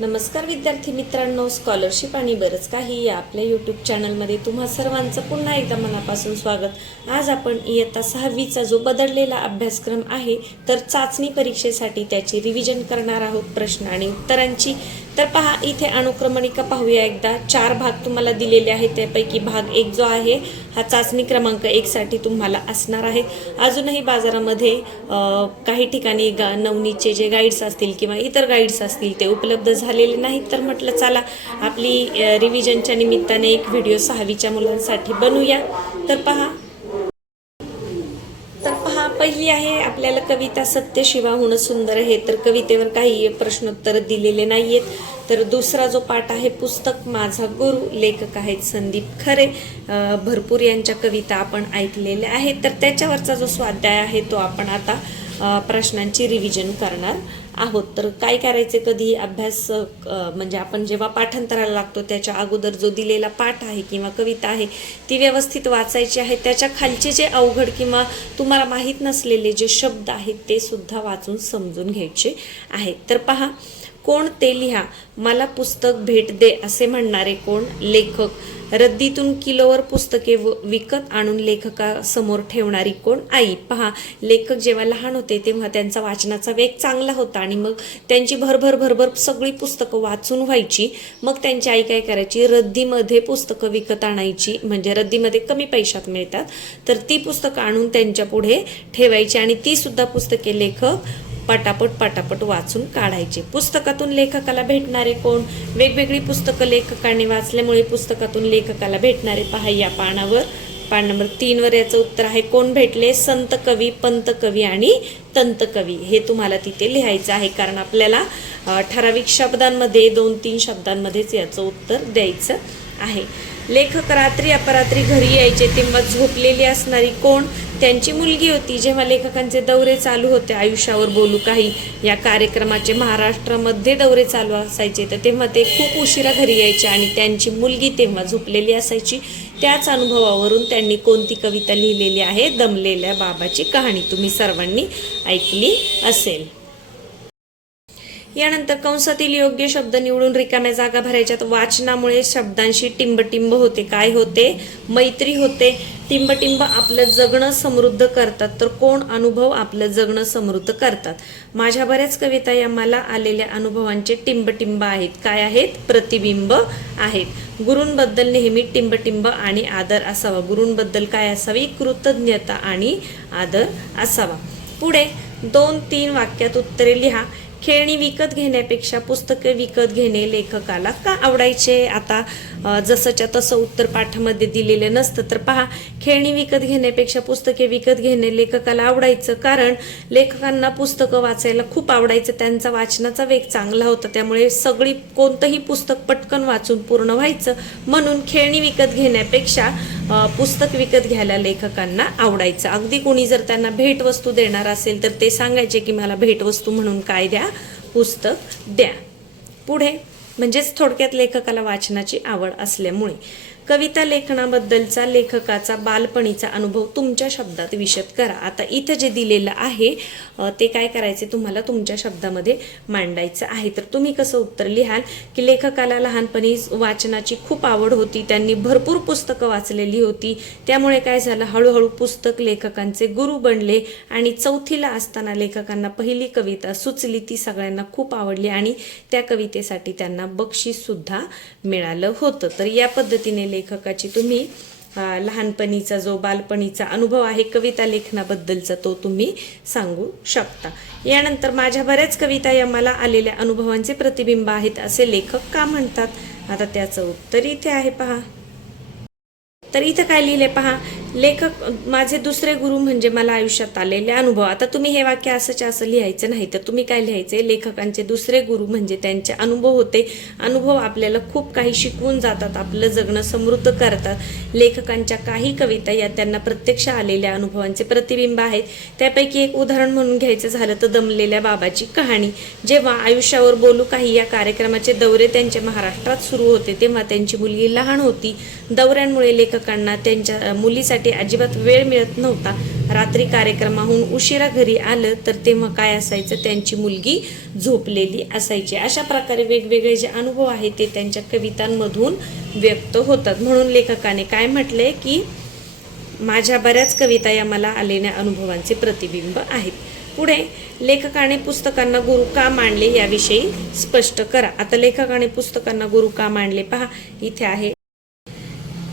नमस्कार विद्यार्थी मित्रांनो, स्कॉलरशिप आणि बरंच काही या आपल्या यूट्यूब चॅनलमध्ये तुम्हा सर्वांचं पुन्हा एकदा मनापासून स्वागत। आज आपण इयत्ता 6वीचा जो बदललेला अभ्यासक्रम आहे तर चाचणी परीक्षेसाठी त्याची रिव्हिजन करणार आहोत, प्रश्न आणि उत्तरांची। तर पहा, इथे अनुक्रमणिका पाहूया एकदा। 4 भाग तुम्हाला दिलेले आहेत, त्यापैकी भाग 1 जो आहे हा चाचणी क्रमांक 1 साठी तुम्हाला असणार आहे। अजूनही बाजारामध्ये काही ठिकाणी नवनीतचे जे गाईड्स असतील किंवा इतर गाईड्स असतील ते उपलब्ध झालेले नाहीत, तर म्हटलं चला आपली रिव्हिजनच्या निमित्ताने एक व्हिडिओ 6वीच्या मुलांसाठी बनवूया। तर पहा पहिली आहे आपल्याला कविता सत्य शिवाहून सुंदर आहे। तर कवितेवर काही प्रश्नोत्तर दिलेले नाहीयेत। तर दुसरा जो पाठ आहे पुस्तक माझा गुरु, लेखक आहेत संदीप खरे। भरपूर यांच्या कविता आपण ऐकलेल्या आहेत। तर त्याच्यावरचा जो स्वाध्याय आहे तो आपण आता प्रश्नांची रिव्हिजन करणार आहोत। तर काय करायचे, कधी अभ्यास म्हणजे आपण जेव्हा पाठांतराला लागतो त्याच्या अगोदर जो दिलेला पाठ आहे किंवा कविता आहे ती व्यवस्थित वाचायची आहे। त्याच्या खालचे जे अवघड किंवा तुम्हाला माहीत नसलेले जे शब्द आहेत ते सुद्धा वाचून समजून घ्यायचे आहेत। तर पहा, कोण ते लिहा, मला पुस्तक भेट दे असे म्हणणारे कोण? लेखक। रद्दीतून किलोवर पुस्तके विकत आणून लेखकासमोर ठेवणारी कोण? आई। पहा, लेखक जेव्हा लहान होते तेव्हा त्यांचा वाचनाचा वेग चांगला होता आणि मग त्यांची भरभर सगळी पुस्तकं वाचून व्हायची। मग त्यांची आई काय करायची, रद्दीमध्ये पुस्तकं विकत आणायची, म्हणजे रद्दीमध्ये कमी पैशात मिळतात तर ती पुस्तकं आणून त्यांच्या पुढे ठेवायची आणि ती सुद्धा पुस्तके लेखक पटापट वाचून काढायचे। पुस्तकातून लेखकाला भेटणारे कोण? वेगवेगळी पुस्तकं लेखकाने वाचल्यामुळे पुस्तकातून लेखकाला भेटणारे पहा या पानावर, पान नंबर 3 वर याचं उत्तर आहे कोण भेटले? संत कवी, पंत कवी आणि तंत कवी। हे तुम्हाला तिथे लिहायचं आहे, कारण आपल्याला ठराविक शब्दांमध्ये 2-3 शब्दांमध्येच याचं उत्तर द्यायचं आहे। लेखक रात्री अपरात्री घरी यायचे तेव्हा झोपलेली असणारी कोण? त्यांची मुलगी होती। जेव्हा लेखकांचे दौरे चालू होते, आयुष्यावर बोलू काही या कार्यक्रमाचे महाराष्ट्रामध्ये दौरे चालू असायचे तर तेव्हा ते खूप उशिरा घरी यायचे आणि त्यांची मुलगी तेव्हा झोपलेली असायची। त्याच अनुभवावरून त्यांनी कोणती कविता लिहिलेली आहे? दमलेल्या बाबाची कहाणी। तुम्ही सर्वांनी ऐकली असेल। यानंतर कंसातील योग्य शब्द निवडून रिकाम्या जागा भरायच्यात। वाचनामुळे शब्दांशी टिंबटिंब होते। काय होते? मैत्री होते। टिंबटिंब आपलं जगणं समृद्ध करतात, तर कोण? अनुभव आपलं जगणं समृद्ध करतात। माझ्या बऱ्याच कविता या मला आलेल्या अनुभवांचे टिंबटिंब आहेत। काय आहेत? प्रतिबिंब आहेत। गुरूंबद्दल नेहमी टिंबटिंब आणि आदर असावा। गुरूंबद्दल काय असावी? कृतज्ञता आणि आदर असावा। पुढे 2-3 वाक्यात उत्तरे लिहा। खेळणी विकत घेण्यापेक्षा पुस्तके विकत घेणे लेखकाला का आवडायचे? आता जसंच्या तसं उत्तर पाठामध्ये दिलेलं नसतं, तर पहा, खेळणी विकत घेण्यापेक्षा पुस्तके विकत घेणे लेखकाला आवडायचं कारण लेखकांना पुस्तकं वाचायला खूप आवडायचं। त्यांचा वाचनाचा वेग चांगला होता, त्यामुळे कोणतंही पुस्तक पटकन वाचून पूर्ण व्हायचं, म्हणून खेळणी विकत घेण्यापेक्षा पुस्तक विकत घ्यायला लेखकांना आवडायचं। अगदी कोणी जर त्यांना भेटवस्तू देणार असेल तर ते सांगायचे की मला भेटवस्तू म्हणून काय द्या? पुस्तक द्या। पुढे म्हणजेच थोडक्यात लेखकाला वाचनाची आवड असल्यामुळे। कविता लेखनाबद्दलचा लेखकाचा बालपणीचा अनुभव तुमच्या शब्दात विशद करा। आता इथं जे दिलेलं आहे ते काय करायचे, तुम्हाला तुमच्या शब्दामध्ये मांडायचं आहे। तर तुम्ही कसं उत्तर लिहाल की लेखकाला लहानपणी वाचनाची खूप आवड होती, त्यांनी भरपूर पुस्तकं वाचलेली होती, त्यामुळे काय झालं, हळूहळू पुस्तक लेखकांचे गुरु बनले आणि 4थीला असताना लेखकांना पहिली कविता सुचली, ती सगळ्यांना खूप आवडली आणि त्या कवितेसाठी त्यांना बक्षीस सुद्धा मिळालं होतं। तर या पद्धतीने लेखकाची तुम्ही लहानपणीचा जो बालपणीचा अनुभव आहे कविता लेखनाबद्दलचा तो तुम्ही सांगू शकता। यानंतर माझ्या बऱ्याच कविता या मला आलेल्या अनुभवांचे प्रतिबिंब आहेत असे लेखक का म्हणतात? आता त्याचं उत्तर इथे आहे पहा। तर इथं काय लिहिले पहा, लेखक माझे दुसरे गुरु म्हणजे मला आयुष्यात आलेले अनुभव। आता तुम्ही हे वाक्य असं लिहायचं नाही, तर तुम्ही काय लिहायचे, लेखकांचे दुसरे गुरु म्हणजे त्यांचे अनुभव होते। अनुभव आपल्याला खूप काही शिकवून जातात, आपलं जगणं समृद्ध करतात। लेखकांच्या काही कविता या त्यांना प्रत्यक्ष आलेल्या अनुभवांचे प्रतिबिंब आहेत। त्यापैकी एक उदाहरण म्हणून घ्यायचं झालं तर दमलेल्या बाबाची कहाणी। जेव्हा आयुष्यावर बोलू काही या कार्यक्रमाचे दौरे त्यांच्या महाराष्ट्रात सुरू होते तेव्हा त्यांची मुलगी लहान होती। दौऱ्यांमुळे लेखक लेखकांना त्यांच्या मुलीसाठी अजिबात वेळ मिळत नव्हता. रात्री कार्यक्रमाहून उशिरा घरी आलं तर तेव्हा काय असायचं, त्यांची मुलगी झोपलेली असायची. अशा प्रकारे वेगवेगळे जे अनुभव आहेत ते त्यांच्या कवितांमधून व्यक्त होतात. म्हणून लेखकाने काय म्हटले की माझ्या बऱ्याच कविता या मला आलेल्या अनुभवांचे प्रतिबिंब आहेत. पुढे लेखकाने पुस्तकांना गुरु का मानले याविषयी स्पष्ट करा. आता लेखकाने पुस्तकांना गुरु का मानले पहा, इथे आहे.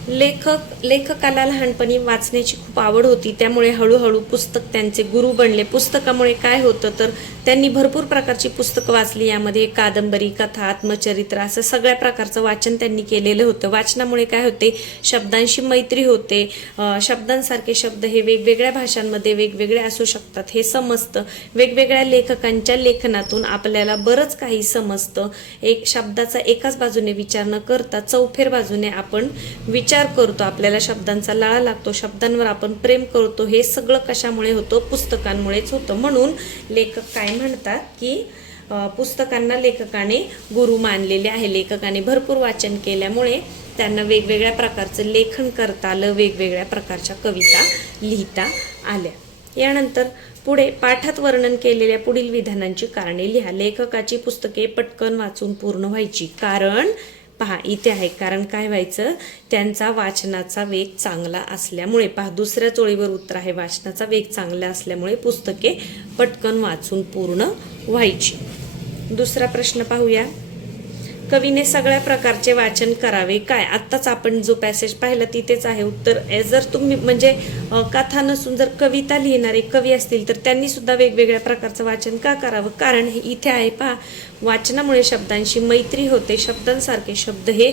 लेखकाला लहानपणी वाचण्याची खूप आवड होती, त्यामुळे हळूहळू पुस्तक त्यांचे गुरु बनले. पुस्तकामुळे काय होतं तर त्यांनी भरपूर प्रकारची पुस्तकं वाचली. यामध्ये कादंबरी, कथा, आत्मचरित्र असं सगळ्या प्रकारचं वाचन त्यांनी केलेलं होतं. वाचनामुळे काय होते, शब्दांशी मैत्री होते. शब्दांसारखे शब्द हे वेगवेगळ्या भाषांमध्ये वेगवेगळे असू शकतात हे समजतं. वेगवेगळ्या लेखकांच्या लेखनातून आपल्याला बरंच काही समजतं. एक शब्दाचा एकाच बाजूने विचार न करता चौफेर बाजूने आपण विचार करतो. आपल्याला शब्दांचा लळा लागतो, शब्दांवर आपण प्रेम करतो. हे सगळं कशामुळे होतं, पुस्तकांमुळेच होतं. म्हणून लेखक काय म्हणतात की पुस्तकांना लेखकाने गुरु मानलेले आहे. लेखकाने भरपूर वाचन केल्यामुळे त्यांना वेगवेगळ्या प्रकारचं लेखन करता आलं, वेगवेगळ्या प्रकारच्या कविता लिहिता आल्या. यानंतर पुढे पाठात वर्णन केलेल्या पुढील विधानांची कारणे लिहा. लेखकाची पुस्तके पटकन वाचून पूर्ण व्हायची. कारण पहा, इथे आहे कारण काय व्हायचं, त्यांचा वाचनाचा वेग चांगला असल्यामुळे. पहा, दुसऱ्या चोळीवर उत्तर आहे, वाचनाचा वेग चांगला असल्यामुळे पुस्तके पटकन वाचून पूर्ण व्हायची. दुसरा प्रश्न पाहूया. कवीने सगळ्या प्रकारचे वाचन करावे काय? आत्ताच आपण जो पॅसेज पाहिला तिथेच आहे उत्तर. जर तुम्ही म्हणजे कथा नसून जर कविता लिहिणारे कवी असतील तर त्यांनी सुद्धा वेगवेगळ्या प्रकारचं वाचन का करावं? कारण हे इथे आहे पहा, वाचनामुळे शब्दांशी मैत्री होते. शब्दांसारखे शब्द हे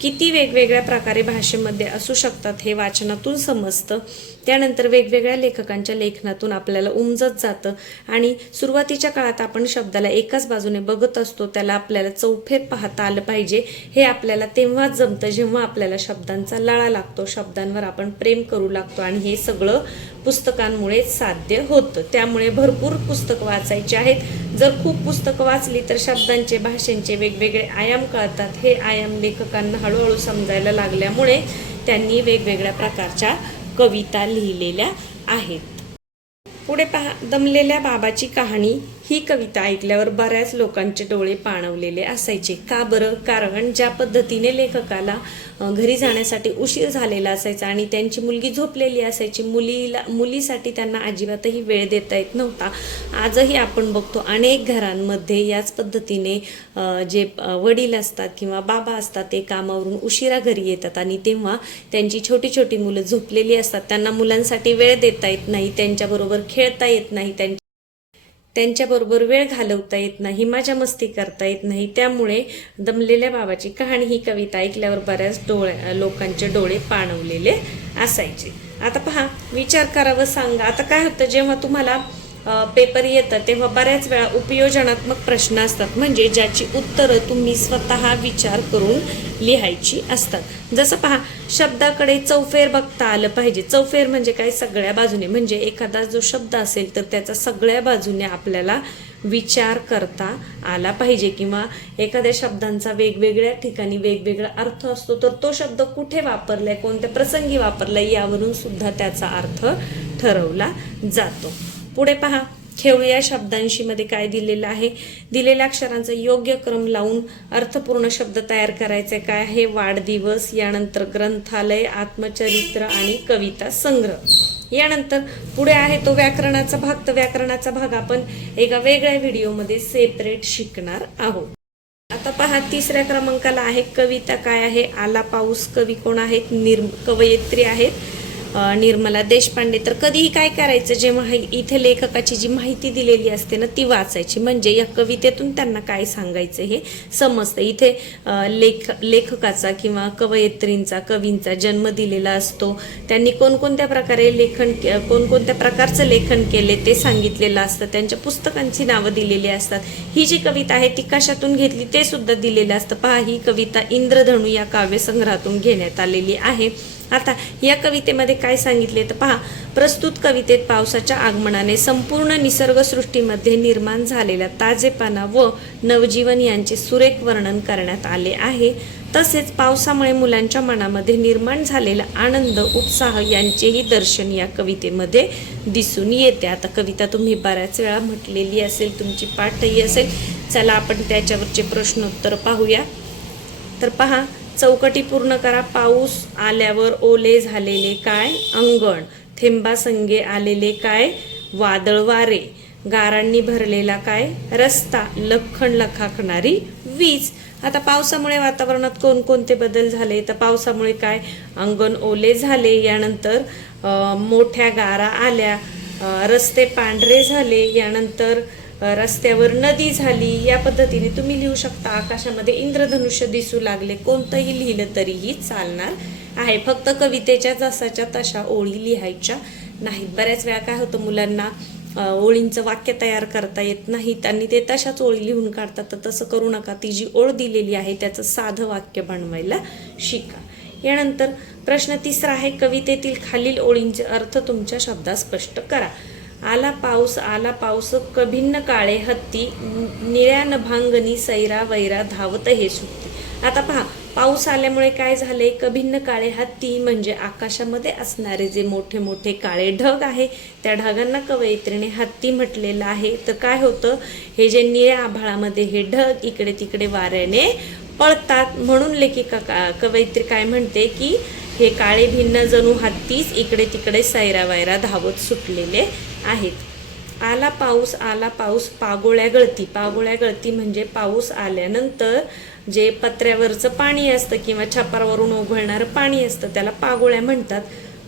किती वेगवेगळ्या प्रकारे भाषेमध्ये असू शकतात हे वाचनातून समजतं. त्यानंतर वेगवेगळ्या लेखकांच्या लेखनातून आपल्याला उमजत जातं आणि सुरुवातीच्या काळात आपण शब्दाला एकाच बाजूने बघत असतो, त्याला आपल्याला चौफेर पाहता आलं पाहिजे. हे आपल्याला तेव्हाच जमतं जेव्हा आपल्याला शब्दांचा लळा लागतो, शब्दांवर आपण प्रेम करू लागतो आणि हे सगळं पुस्तकांमुळे साध्य होतं. त्यामुळे भरपूर पुस्तकं वाचायची आहेत. जर खूप पुस्तकं वाचली तर शब्दांचे, भाषेंचे वेगवेगळे आयाम कळतात. हे आयाम लेखकांना हळूहळू समजायला लागल्यामुळे त्यांनी वेगवेगळ्या प्रकारच्या कविता लिहिलेल्या आहेत. पुढे पहा, दमलेल्या बाबाची कहाणी ही कविता ऐकल्यावर बऱ्याच लोकांचे डोळे पाणवलेले असायचे. का बरं? कारण ज्या पद्धतीने लेखकाला घरी जाण्यासाठी उशीर झालेला असायचा आणि त्यांची मुलगी झोपलेली असायची. मुलीसाठी त्यांना अजिबातही वेळ देता येत नव्हता. आजही आपण बघतो अनेक घरांमध्ये याच पद्धतीने जे वडील असतात किंवा बाबा असतात ते कामावरून उशिरा घरी येतात आणि तेव्हा त्यांची छोटी छोटी मुलं झोपलेली असतात. त्यांना मुलांसाठी वेळ देता येत नाही, त्यांच्याबरोबर खेळता येत नाही, त्यांच्याबरोबर वेळ घालवता येत नाही, मजा मस्ती करता येत नाही. त्यामुळे दमलेल्या बाबाची कहाणी ही कविता ऐकल्यावर बऱ्याच लोकांचे डोळे पाणवलेले असायचे. आता पहा, विचार करावं सांगा. आता काय होतं, जेव्हा तुम्हाला पेपर येतं तेव्हा बऱ्याच वेळा उपयोजनात्मक प्रश्न असतात, म्हणजे ज्याची उत्तरं तुम्ही स्वतः विचार करून लिहायची असतात. जसं पहा, शब्दाकडे चौफेर बघता आलं पाहिजे. चौफेर म्हणजे काय? सगळ्या बाजूने. म्हणजे एखादा जो शब्द असेल तर त्याचा सगळ्या बाजूने आपल्याला विचार करता आला पाहिजे. किंवा एखाद्या शब्दांचा वेगवेगळ्या ठिकाणी वेगवेगळा अर्थ असतो, तर तो शब्द कुठे वापरलाय, कोणत्या प्रसंगी वापरलाय यावरून सुद्धा त्याचा अर्थ ठरवला जातो. पुढे पहा, खेळूया शब्दांशी मध्ये काय दिलेलं आहे, दिलेल्या अक्षरांचा योग्य क्रम लावून अर्थपूर्ण शब्द तयार करायचे. काय आहे? वाढदिवस, यानंतर ग्रंथालय, आत्मचरित्र आणि कविता संग्रह. यानंतर पुढे आहे तो व्याकरणाचा भाग. तर व्याकरणाचा भाग आपण एका वेगळ्या व्हिडिओमध्ये सेपरेट शिकणार आहोत. आता पहा, तिसऱ्या क्रमांकाला आहे कविता. काय आहे? आला पाऊस. कवी कोण आहेत? कवयित्री आहेत निर्मला देशपांडे. तर कधीही काय करायचं, जेव्हा इथे लेखकाची जी माहिती दिलेली असते ना ती वाचायची, म्हणजे या कवितेतून त्यांना काय सांगायचं हे समजतं. इथे लेखकाचा किंवा कवयित्रींचा, कवींचा जन्म दिलेला असतो, त्यांनी कोणकोणत्या प्रकारे कोणकोणत्या प्रकारचं लेखन केले ते सांगितलेलं असतं, त्यांच्या पुस्तकांची नावं दिलेली असतात. ही जी कविता आहे ती कशातून घेतली ते सुद्धा दिलेलं असतं. पहा, ही कविता इंद्रधनू या काव्यसंग्रहातून घेण्यात आलेली आहे. आता या कवितेमध्ये काय सांगितले तर पहा, प्रस्तुत कवितेत पावसाच्या आगमनाने संपूर्ण निसर्गसृष्टीमध्ये निर्माण झालेला ताजेपणा व नवजीवन यांचे सुरेख वर्णन करण्यात आले आहे. तसेच पावसामुळे मुलांच्या मनामध्ये निर्माण झालेला आनंद, उत्साह यांचेही दर्शन या कवितेमध्ये दिसून येते. आता कविता तुम्ही बऱ्याच वेळा म्हटलेली असेल, तुमची पाठही असेल. चला आपण त्याच्यावरचे प्रश्नोत्तर पाहूया. तर पहा, चौकटी पूर्ण करा. पाऊस आल्यावर ओले झालेले काय? अंगण. थेंबासंगे आलेले काय? वादळ वारे. गारांनी भरलेला काय? रस्ता. लखण लखाकणारी वीज. आता पावसामुळे वातावरणात कोणकोणते बदल झाले तर पावसामुळे काय? अंगण ओले झाले, यानंतर मोठ्या गारा आल्या, रस्ते पांढरे झाले, यानंतर रस्त्यावर नदी झाली. या पद्धतीने तुम्ही लिहू शकता. आकाशामध्ये इंद्रधनुष्य दिसू लागले. कोणतंही लिहिलं तरीही चालणार आहे, फक्त कवितेच्या जसाच्या तशा ओळी लिहायच्या नाहीत. बऱ्याच वेळा काय होतं, मुलांना ओळींचं वाक्य तयार करता येत नाहीत आणि ते तशाच ओळी लिहून काढतात. तर तसं करू नका. ती जी ओळ दिलेली आहे त्याचं साधं वाक्य बनवायला शिका. यानंतर प्रश्न तिसरा आहे, कवितेतील खालील ओळींचे अर्थ तुमच्या शब्दात स्पष्ट करा. आला पाऊस कभिन्न काळे हत्ती, निळ्या नभांगणी सैरा वैरा धावत हे सुट्टी. आता पहा, पाऊस आल्यामुळे काय झाले? कभिन्न काळे हत्ती म्हणजे आकाशामध्ये असणारे जे मोठे मोठे काळे ढग आहे, त्या ढगांना कवयित्रीने हत्ती म्हटलेलं आहे. तर काय होतं, हे जे निळ्या आभाळामध्ये हे ढग इकडे तिकडे वाऱ्याने पळतात, म्हणून लेखिका कवयित्री काय म्हणते की हे काळे भिन्न जणू हत्तीच इकडे तिकडे सैरावैरा धावत सुटलेले आहेत. आला पाऊस पागोळ्या गळती म्हणजे पाऊस आल्यानंतर जे पत्र्यावरचं पाणी असतं किंवा छापरावरून ओघळणारं पाणी असतं त्याला पागोळ्या म्हणतात.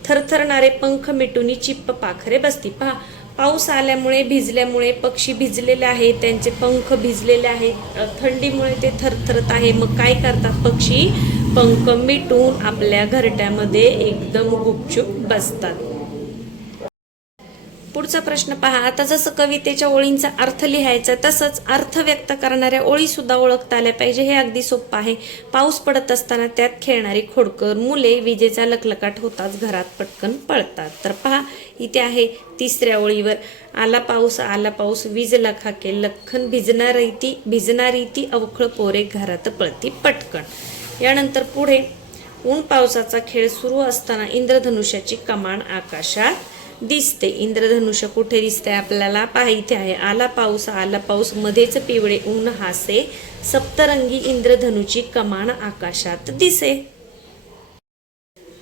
थरथरणारे पंख मिटून चिप्प पाखरे बसती. पहा, पाऊस आल्यामुळे भिजल्यामुळे पक्षी भिजलेले आहेत, त्यांचे पंख भिजलेले आहेत, थंडीमुळे ते थरथरत आहे. मग काय करतात पक्षी? पंख मिटून आपल्या घरट्यामध्ये एकदम गुपचूप बसतात. पुढचा प्रश्न पहा. आता जसं कवितेच्या ओळींचा अर्थ लिहायचा तसंच अर्थ व्यक्त करणाऱ्या ओळी सुद्धा ओळखता आल्या पाहिजे. हे अगदी सोपं आहे. पाऊस पडत असताना त्यात खेळणारी खोडकर मुले विजेचा लखलखाट होताच घरात पटकन पळतात. तर पहा, इथे आहे तिसऱ्या ओळीवर, आला पाऊस वीज लखाके लखन भिजणारी ती अवखळ पोरे घरात पळती पटकन. यानंतर पुढे, ऊन पावसाचा खेळ सुरू असताना इंद्रधनुष्याची कमान आकाशात दिसते. इंद्रधनुष्य कुठे दिसते आपल्याला? पहा, इथे आहे. आला पाऊस मध्येच पिवळे ऊन हासे, सप्तरंगी इंद्रधनुची कमान आकाशात दिसे.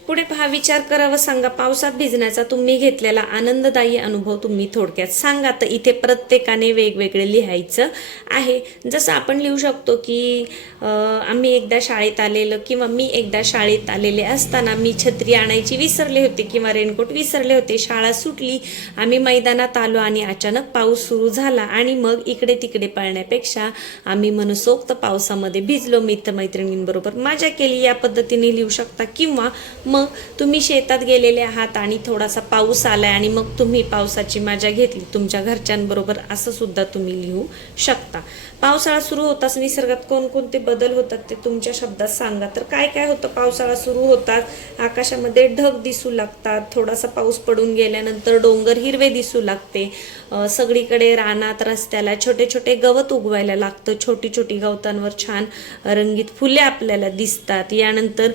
पुढे पहा, विचार करा व सांगा. पावसात भिजण्याचा तुम्ही घेतलेला आनंददायी अनुभव तुम्ही थोडक्यात सांगा. तर इथे प्रत्येकाने वेगवेगळे लिहायचं आहे. जसं आपण लिहू शकतो की आम्ही एकदा शाळेत आलेलं किंवा मी एकदा शाळेत आलेले असताना मी छत्री आणायची विसरले होते किंवा रेनकोट विसरले होते. शाळा सुटली, आम्ही मैदानात आलो आणि अचानक पाऊस सुरू झाला आणि मग इकडे तिकडे पळण्यापेक्षा आम्ही मनसोक्त पावसामध्ये भिजलो, मित्रमैत्रिणींबरोबर मजा केली. या पद्धतीने लिहू शकता. किंवा मग तुम्ही शेतात गेलेले आहात आणि थोडासा पाऊस आलाय आणि मग तुम्ही पावसाची मजा घेतली तुमच्या घरच्यांबरोबर, असं सुद्धा तुम्ही लिहू शकता. पावसाळा सुरू होताच निसर्गात कोणकोणते बदल होतात ते तुमच्या शब्दात सांगा. तर काय काय होतं? पावसाळा सुरू होतात, आकाशामध्ये ढग दिसू लागतात, थोडासा पाऊस पडून गेल्यानंतर डोंगर हिरवे दिसू लागते, सगळीकडे रानात रस्त्याला छोटे छोटे गवत उगवायला लागतं, छोटी छोटी गवतांवर छान रंगीत फुले आपल्याला दिसतात. यानंतर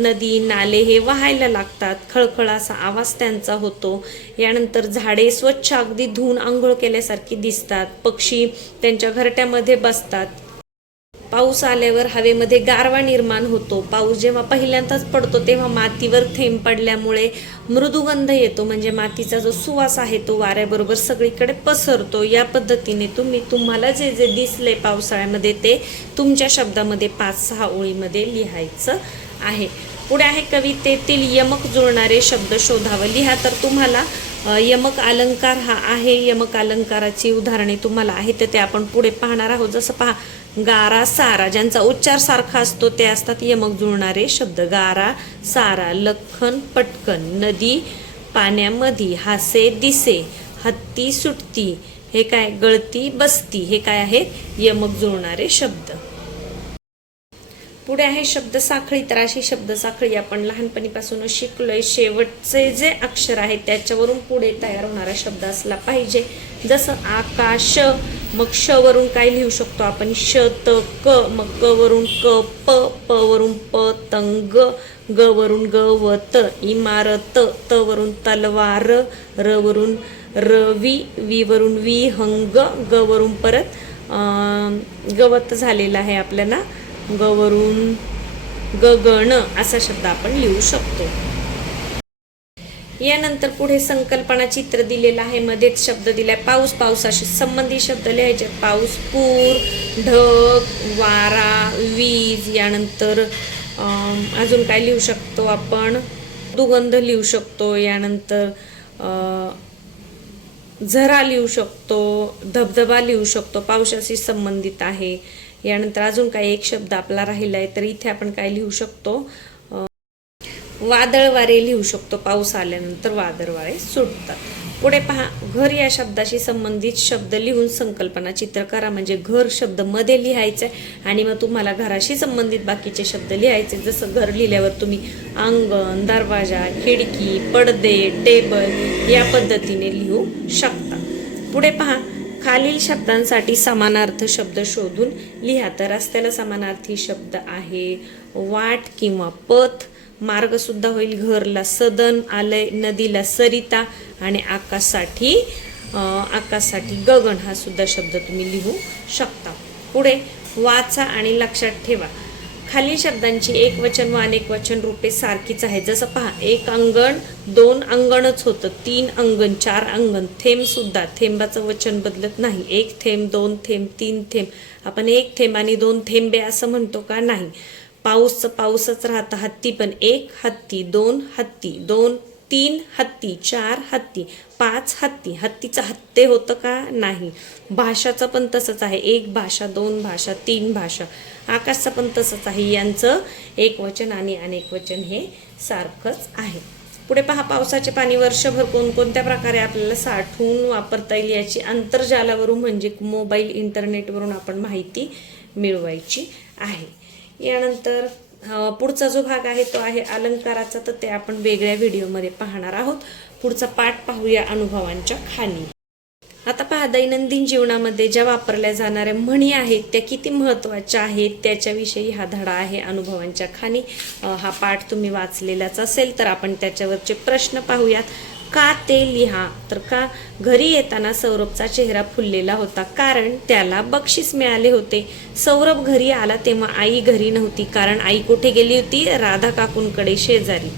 नदी नाले हे वाहायला लागतात, खळखळ असा आवाज त्यांचा होतो. यानंतर झाडे स्वच्छ अगदी धुवून आंघोळ केल्यासारखी दिसतात, पक्षी त्यांच्या घरट्यामध्ये बसतात. पाऊस आल्यावर हवेमध्ये गारवा निर्माण होतो. पाऊस जेव्हा पहिल्यांदाच पडतो तेव्हा मातीवर थेंब पडल्यामुळे मृदुगंध येतो, म्हणजे मातीचा जो सुवास आहे तो वाऱ्याबरोबर सगळीकडे पसरतो. या पद्धतीने तुम्हाला जे जे दिसले पावसाळ्यामध्ये ते तुमच्या शब्दामध्ये 5-6 ओळीमध्ये लिहायचं आहे. पुढे आहे कवितेतील यमक जुळणारे शब्द शोधावं. लिहा. तर तुम्हाला यमक अलंकार हा आहे. यमक अलंकाराची उदाहरणे तुम्हाला आहेत तर ते आपण पुढे पाहणार आहोत. जसं पहा, गारा सारा ज्यांचा उच्चार सारखा असतो ते असतात यमक जुळणारे शब्द. गारा सारा, लखन पटकन, नदी पाण्यामध्ये, हासे दिसे, हत्ती सुटती, हे काय? गळती बसती. हे काय आहेत? यमक जुळणारे शब्द. पुढे आहे शब्द साखळी. तर अशी शब्द साखळी आपण लहानपणीपासूनच शिकलोय. शेवटचे जे अक्षर आहे त्याच्यावरून पुढे तयार होणारा शब्द असला पाहिजे. जसं आकाश, मग श वरून काय लिहू शकतो आपण, शतक, मग क वरून क, प वरून पतंग, ग वरून गवत, इमारत, त वरून तलवार, र वरून रवी, वी वरून विहंग, ग वरून परत गवत झालेला आहे आपल्याला, ग वरून गगन असा शब्द आपण लिहू शकतो. यानंतर पुढे संकल्पना चित्र दिलेलं आहे, मध्येच शब्द दिलाय पाऊस. पावसाशी संबंधित शब्द लिहायचे. पाऊस, पूर, ढग, वारा, वीज. यानंतर अजून काय लिहू शकतो आपण, दुगंध लिहू शकतो. यानंतर झरा लिहू शकतो, धबधबा लिहू शकतो, पावसाशी संबंधित आहे. यानंतर अजून काही एक शब्द आपला राहिला आहे, तर इथे आपण काय लिहू शकतो, वादळ वारे लिहू शकतो. पाऊस आल्यानंतर वादळ वारे सुटतात. पुढे पहा, घर या शब्दाशी संबंधित शब्द लिहून संकल्पना चित्र करा. म्हणजे घर शब्द मध्ये लिहायचं आणि मग तुम्हाला घराशी संबंधित बाकीचे शब्द लिहायचे. जसं घर लिहिल्यावर तुम्ही अंगण, दरवाजा, खिडकी, पडदे, टेबल या पद्धतीने लिहू शकता. पुढे पहा, खालील शब्दांसाठी समानार्थ शब्द शोधून लिहा. तर रस्त्याला समानार्थी शब्द आहे वाट किंवा पथ. मार्ग सुद्धा होईल. घरला सदन आलंय, नदीला सरिता आणि आकाशासाठी गगन हा सुद्धा शब्द तुम्ही लिहू शकता. पुढे वाचा आणि लक्षात ठेवा. खालील शब्दांची एकवचन व अनेक वचन रूपे सारखीच आहे. जसं पहा, एक अंगण, दोन अंगणच होतं, तीन अंगण, चार अंगण. थेंब सुद्धा, थेंबाचं वचन बदलत नाही. एक थेंब, दोन थेंब, तीन थेंब. आपण एक थेंब आणि दोन थेंबे असं म्हणतो का? नाही. पाऊसचं पाऊसच राहतं. हत्ती पण एक हत्ती, दोन हत्ती, दोन, तीन हत्ती, चार हत्ती, पाच हत्ती. हत्तीचं हत्ते होतं का? नाही. भाषाचं पण तसंच आहे. एक भाषा, दोन भाषा, तीन भाषा. आकाशचं पण तसंच आहे. यांचं एक वचन आणि अनेक वचन हे सारखंच आहे. पुढे पहा, पावसाचे पाणी वर्षभर कोणकोणत्या प्रकारे आपल्याला साठवून वापरता येईल याची आंतरजालावरून म्हणजे मोबाईल, इंटरनेटवरून आपण माहिती मिळवायची आहे. यानंतर पुढचा जो भाग आहे तो आहे अलंकाराचा. तर ते आपण वेगळ्या व्हिडिओमध्ये पाहणार आहोत. पुढचा पाठ पाहूया, अनुभवांच्या खाणी. आता पहा, दैनंदिन जीवनामध्ये ज्या वापरल्या जाणाऱ्या म्हणी आहेत त्या किती महत्त्वाच्या आहेत त्याच्याविषयी हा धडा आहे, अनुभवांच्या खाणी. हा पाठ तुम्ही वाचलेलाच असेल तर आपण त्याच्यावरचे प्रश्न पाहूयात. का ते लिहा. तर का घरी येताना सौरभचा चेहरा फुललेला होता, कारण त्याला बक्षीस मिळाले होते. सौरभ घरी आला तेव्हा आई घरी नव्हती, कारण आई कुठे गेली होती? राधा काकूंकडे शेजारी.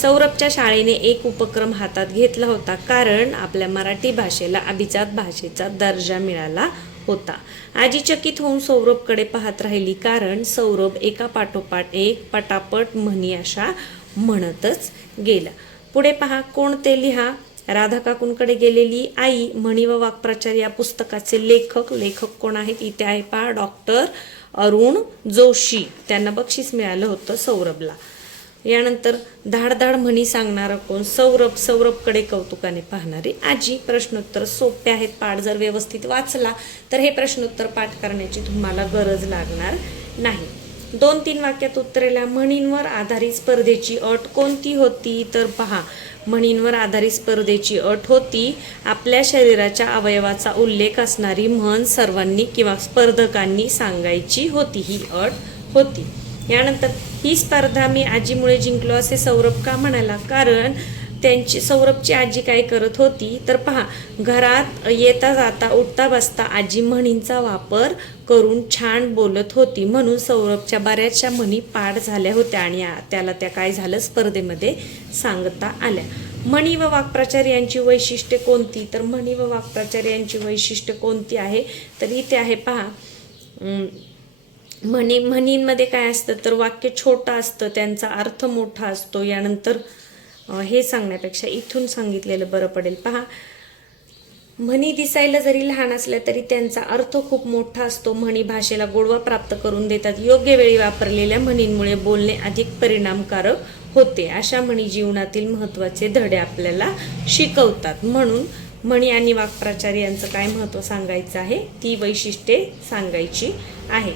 सौरभच्या शाळेने एक उपक्रम हातात घेतला होता, कारण आपल्या मराठी भाषेला अभिजात भाषेचा दर्जा मिळाला होता. आजी चकित होऊन सौरभकडे पाहत राहिली, कारण सौरभ एका पाठोपाठ एक पटापट म्हणी अशा म्हणतच गेला. पुढे पहा, कोणते लिहा. राधा काकूंकडे गेलेली आई, म्हणी व वाक्प्रचार या पुस्तकाचे लेखक कोण आहेत? इथे आहे पहा, डॉक्टर अरुण जोशी. त्यांना बक्षीस मिळालं होतं सौरभला. यानंतर धाडधाड म्हणी सांगणारा कोण? सौरभकडे कौतुकाने पाहणारी आजी. प्रश्नोत्तर सोपे आहेत. पाठ जर व्यवस्थित वाचला तर हे प्रश्नोत्तर पाठ करण्याची तुम्हाला गरज लागणार नाही. 2-3 वाक्यात उत्तरे लिहा. म्हणींवर आधारित स्पर्धेची अट कोणती होती? तर पहा, म्हणींवर आधारित स्पर्धेची अट होती, आपल्या शरीराच्या अवयवाचा उल्लेख असणारी म्हण सर्वांनी किंवा स्पर्धकांनी सांगायची होती, ही अट होती. यानंतर ही स्पर्धा मी आजीमुळे जिंकलो असे सौरभ का म्हणाला? कारण सौरभची आजी काय करत होती? तर पहा, घरात येता जाता उठता बसता आजी म्हणींचा वापर करून छान बोलत होती, म्हणून सौरभच्या बऱ्याचशा म्हणी पाठ झाल्या होत्या आणि त्याला त्या काय झालं, स्पर्धेमध्ये सांगता आल्या. म्हणी व वाक्प्रचार यांची वैशिष्ट्ये कोणती? तर म्हणी व वाक्प्रचार यांची वैशिष्ट्य कोणती आहे? तर इथे आहे पहा, म्हणींमध्ये काय असतं तर वाक्य छोटं असतं, त्यांचा अर्थ मोठा असतो. यानंतर हे सांगण्यापेक्षा इथून सांगितलेलं बरं पडेल. पहा, म्हणी दिसायला जरी लहान असल्या तरी त्यांचा अर्थ खूप मोठा असतो. म्हणी भाषेला गोडवा प्राप्त करून देतात. योग्य वेळी वापरलेल्या म्हणींमुळे बोलणे अधिक परिणामकारक होते. अशा म्हणी जीवनातील महत्त्वाचे धडे आपल्याला शिकवतात. म्हणून म्हणी आणि वाक्प्रचार यांचं काय महत्त्व सांगायचं आहे, ती वैशिष्ट्ये सांगायची आहे.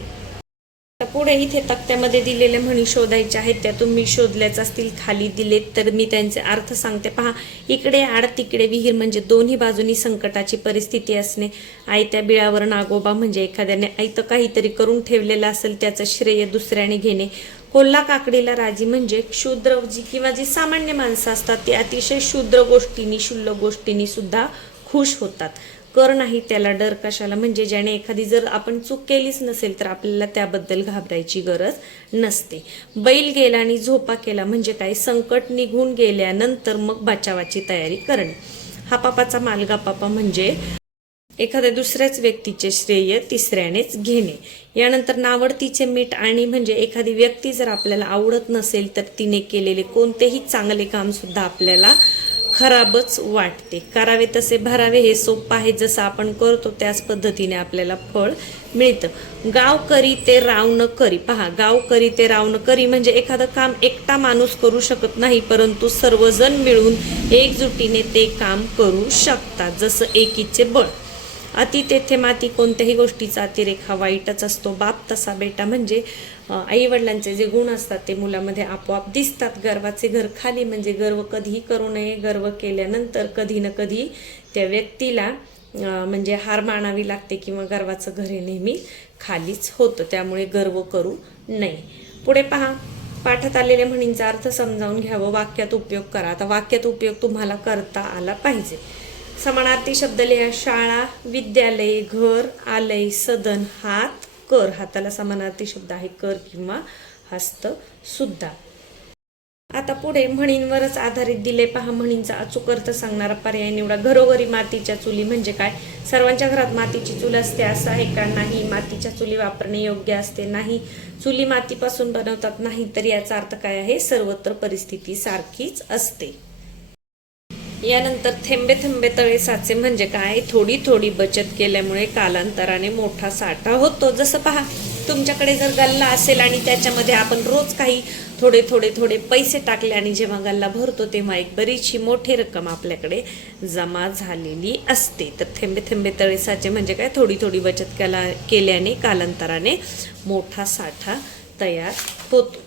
पुढे इथे तक्त्यामध्ये दिलेले म्हणी शोधायचे आहेत, त्यातून मी शोधल्याच असतील खाली दिलेत तर मी त्यांचे अर्थ सांगते. पहा, इकडे आड तिकडे विहीर म्हणजे दोन्ही बाजूनी संकटाची परिस्थिती असणे. आयत्या बिळावर नागोबा म्हणजे एखाद्याने आयतं काहीतरी करून ठेवलेलं असेल त्याचं श्रेय दुसऱ्याने घेणे. कोल्हा काकडीला राजी म्हणजे क्षुद्र किंवा जी सामान्य माणसं असतात ते अतिशय क्षुद्र गोष्टींनी क्षुल्लक गोष्टींनी सुद्धा खुश होतात. कर नाही त्याला डर कशाला म्हणजे ज्याने एखादी जर आपण चूक केलीच नसेल तर आपल्याला त्याबद्दल घाबरायची गरज नसते. बैल गेला आणि झोपा केला म्हणजे काय, संकट निघून गेल्यानंतर मग बचावाची तयारी करणे. हा पापाचा मालगा पापा म्हणजे एखाद्या दुसऱ्याच व्यक्तीचे श्रेय तिसऱ्यानेच घेणे. यानंतर नावडतीचे मीठ आणि म्हणजे एखादी व्यक्ती जर आपल्याला आवडत नसेल तर तिने केलेले कोणतेही चांगले काम सुद्धा आपल्याला खराबच वाटते. करावे तसे भरावे हे सोपं आहे, जसं आपण करतो त्याच पद्धतीने आपल्याला फळ मिळतं. गाव करी ते राव न करी. पहा, गाव करी ते राव न करी म्हणजे एखादं काम एकटा माणूस करू शकत नाही, परंतु सर्वजण मिळून एकजुटीने ते काम करू शकतात, जसं एकीचे बळ. अति तेथे माती, कोणत्याही गोष्टीचा अतिरेक हा वाईटच असतो. बाप तसा बेटा म्हणजे आई वडिलांचे जे गुण असतात ते मुलामध्ये आपोआप दिसतात. गर्वाचे घर खाली म्हणजे गर्व कधीही करू नये. गर्व केल्यानंतर कधी ना कधी त्या व्यक्तीला म्हणजे हार मानावी लागते किंवा गर्वाचं घर हे नेहमी खालीच होतं, त्यामुळे गर्व करू नये. पुढे पहा, पाठात आलेल्या म्हणींचा अर्थ समजावून घ्यावं, वाक्यात उपयोग करा. आता वाक्यात उपयोग तुम्हाला करता आला पाहिजे. समानार्थी शब्द लिहा. शाळा, विद्यालय, घर, आलय, सदन, हात, कर. हाताला समानार्थी शब्द आहे कर किंवा हस्त सुद्धा. आता पुढे म्हणींवरच आधारित दिले. पहा, म्हणींचा अचूक अर्थ सांगणारा पर्याय निवडा. घरोघरी मातीच्या चुली म्हणजे काय, सर्वांच्या घरात मातीची चूल असते असं आहे का, नाही. मातीच्या चुली वापरणे योग्य असते, नाही. चुली मातीपासून बनवतात, नाही. तर याचा अर्थ काय आहे, सर्वत्र परिस्थिती सारखीच असते. यानंतर थेंबे थेंबे तळे साचे म्हणजे काय, थोडी थोडी बचत केल्यामुळे कालांतराने मोठा साठा होतो. जसं पहा, तुमच्याकडे जर गल्ला असेल आणि त्याच्यामध्ये आपण रोज काही थोडे थोडे थोडे पैसे टाकले आणि जेव्हा गल्ला भरतो तेव्हा एक बरीचशी मोठी रक्कम आपल्याकडे जमा झालेली असते. तर थेंबे थेंबे तळे साचे म्हणजे काय, थोडी थोडी बचत केल्याने कालांतराने मोठा साठा तयार होतो.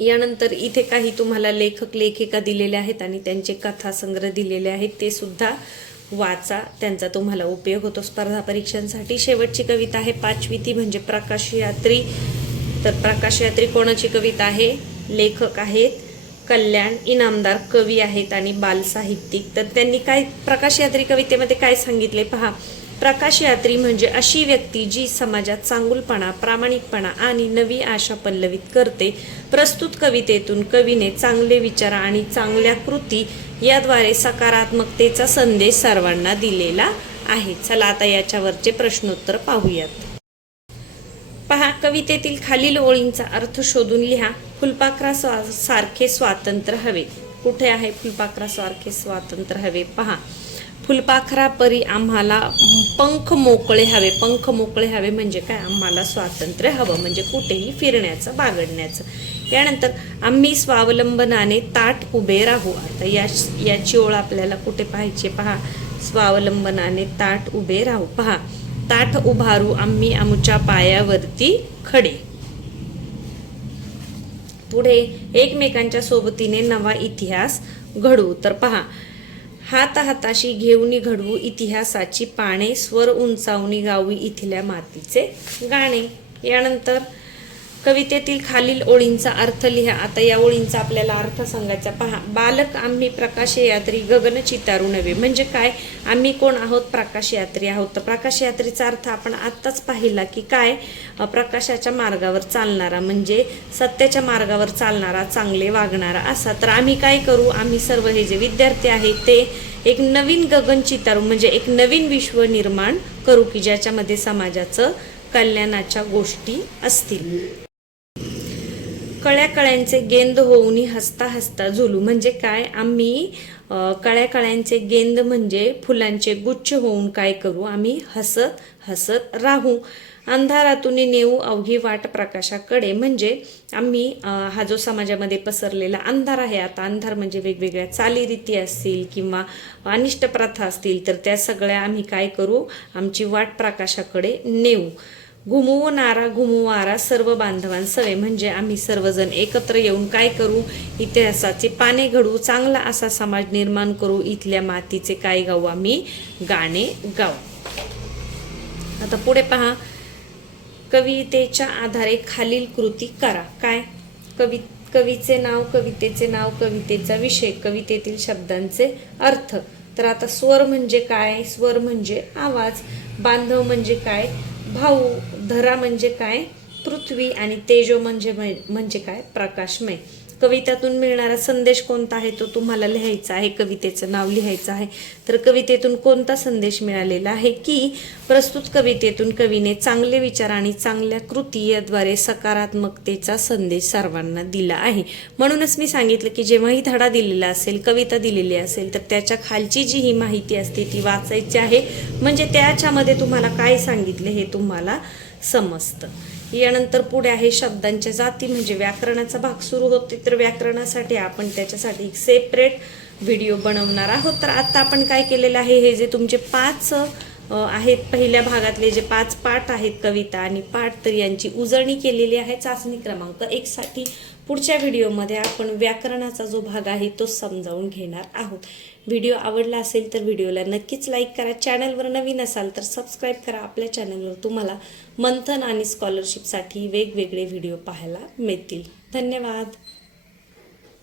यानंतर इथे काही तुम्हाला लेखक लेखिका दिलेले आहेत आणि त्यांचे कथासंग्रह दिलेले आहेत, ते सुद्धा वाचा, त्यांचा तुम्हाला उपयोग होतो स्पर्धा परीक्षांसाठी. शेवटची कविता आहे 5वी, ती म्हणजे प्रकाशयात्री. तर प्रकाशयात्री कोणाची कविता आहे, लेखक आहेत कल्याण, इनामदार कवी आहेत आणि बालसाहित्यिक. तर त्यांनी काय प्रकाशयात्री कवितेमध्ये काय सांगितले पहा. प्रकाशयात्री म्हणजे अशी व्यक्ती जी समाजात चांगुलपणा, प्रामाणिकपणा आणि नवी आशा पल्लवित करते. प्रस्तुत कवितेतून कवीने चांगले विचार आणि चांगल्या कृती याद्वारे सकारात्मकतेचा संदेश सर्वांना दिलेला आहे. चला आता याच्यावरचे प्रश्नोत्तर पाहूयात. पहा, कवितेतील खालील ओळींचा अर्थ शोधून लिहा. फुलपाखरा सारखे स्वातंत्र्य हवे. कुठे आहे फुलपाखरा सारखे स्वातंत्र्य हवे, पहा. फुलपाखरा परी आम्हाला पंख मोकळे हवे. पंख मोकळे हवे म्हणजे काय, आम्हाला स्वातंत्र्य हवं म्हणजे कुठेही फिरण्याचं, बागडण्याचं. यानंतर आम्ही स्वावलंबनाने ताठ उभे राहू. आता याची ओळ आपल्याला कुठे पाहायची, पहा. स्वावलंबनाने ताठ उभे राहू. पहा, ताठ उभारू आम्ही आमच्या पायावरती खडे. पुढे एकमेकांच्या सोबतीने नवा इतिहास घडवू. तर पहा, हात हाताशी घेऊन घडवू इतिहासाची पाने, स्वर उंचावणी गावी इथल्या मातीचे गाणे. यानंतर कवितेतील खालील ओळींचा अर्थ लिहा. आता या ओळींचा आपल्याला अर्थ सांगायचा. पहा, बालक आम्ही प्रकाशयात्री गगन चितारू नव्हे म्हणजे काय, आम्ही कोण आहोत, प्रकाशयात्री आहोत. तर प्रकाशयात्रीचा अर्थ आपण आत्ताच पाहिला की काय, प्रकाशाच्या मार्गावर चालणारा म्हणजे सत्याच्या मार्गावर चालणारा, चांगले वागणारा असा. तर आम्ही काय करू, आम्ही सर्व हे जे विद्यार्थी आहेत ते एक नवीन गगन चितारू म्हणजे एक नवीन विश्व निर्माण करू की ज्याच्यामध्ये समाजाचं कल्याणाच्या गोष्टी असतील. कळ्या कळ्यांचे गेंद होऊन हसता हसता झुलू म्हणजे काय, आम्ही कळ्या कळ्यांचे गेंद म्हणजे फुलांचे गुच्छ होऊन काय करू, आम्ही हसत हसत राहू. अंधारातून नेऊ अवघी वाट प्रकाशाकडे म्हणजे आम्ही हा जो समाजामध्ये पसरलेला अंधार आहे, आता अंधार म्हणजे वेगवेगळ्या चालीरीती असतील किंवा अनिष्ट प्रथा असतील तर त्या सगळ्या आम्ही काय करू, आमची वाट प्रकाशाकडे नेऊ. घुमवणारा घुमवारा सर्व बांधवांसवे, म्हणजे आम्ही सर्वजण एकत्र येऊन काय करू, इतिहासाचे पाने घडू, चांगला असा समाज निर्माण करू, इथल्या मातीचे काय गाऊ, आम्ही गाणे गाऊ. आता पुढे पहा, कवितेच्या आधारे खालील कृती करा. काय? कवीचे नाव, कवितेचे नाव, कवितेचा विषय, कवितेतील शब्दांचे अर्थ. तर आता स्वर म्हणजे काय? स्वर म्हणजे आवाज. बांधव म्हणजे काय? भाऊ. धरा म्हणजे काय? पृथ्वी. आणि तेजो म्हणजे काय? प्रकाशमय. कवितेतून मिळणारा संदेश कोणता आहे तो तुम्हाला लिहायचा आहे, कवितेचं नाव लिहायचं आहे. तर कवितेतून कोणता संदेश मिळालेला आहे की प्रस्तुत कवितेतून कवीने चांगले विचार आणि चांगल्या कृती याद्वारे सकारात्मकतेचा संदेश सर्वांना दिला आहे. म्हणूनच मी सांगितलं की जेव्हाही धडा दिलेला असेल, कविता दिलेली असेल, तर त्याच्या खालची जी ही माहिती असते ती वाचायची आहे, म्हणजे त्याच्यामध्ये तुम्हाला काय सांगितले हे तुम्हाला समजतं. यानंतर पुढे आहे शब्दांच्या जाती, म्हणजे व्याकरणाचा भाग सुरू होते. तर व्याकरणासाठी आपण त्याच्यासाठी एक सेपरेट व्हिडिओ बनवणार आहोत. तर आता आपण काय केलेलं आहे, हे जे तुमचे 5 आहेत पहिल्या भागातले जे 5 पाठ आहेत कविता आणि पाठ, तर यांची उजळणी केलेली आहे चाचणी क्रमांक 1 साठी. पुढच्या व्हिडिओमध्ये आपण व्याकरणाचा जो भाग आहे तो समजावून घेणार आहोत. व्हिडिओ आवडला असेल तर व्हिडिओला नक्कीच लाईक करा. चॅनलवर नवीन असाल तर सबस्क्राईब करा. आपल्या चॅनलवर तुम्हाला मंथन आणि स्कॉलरशिपसाठी वेगवेगळे व्हिडिओ पाहायला मिळतील. धन्यवाद.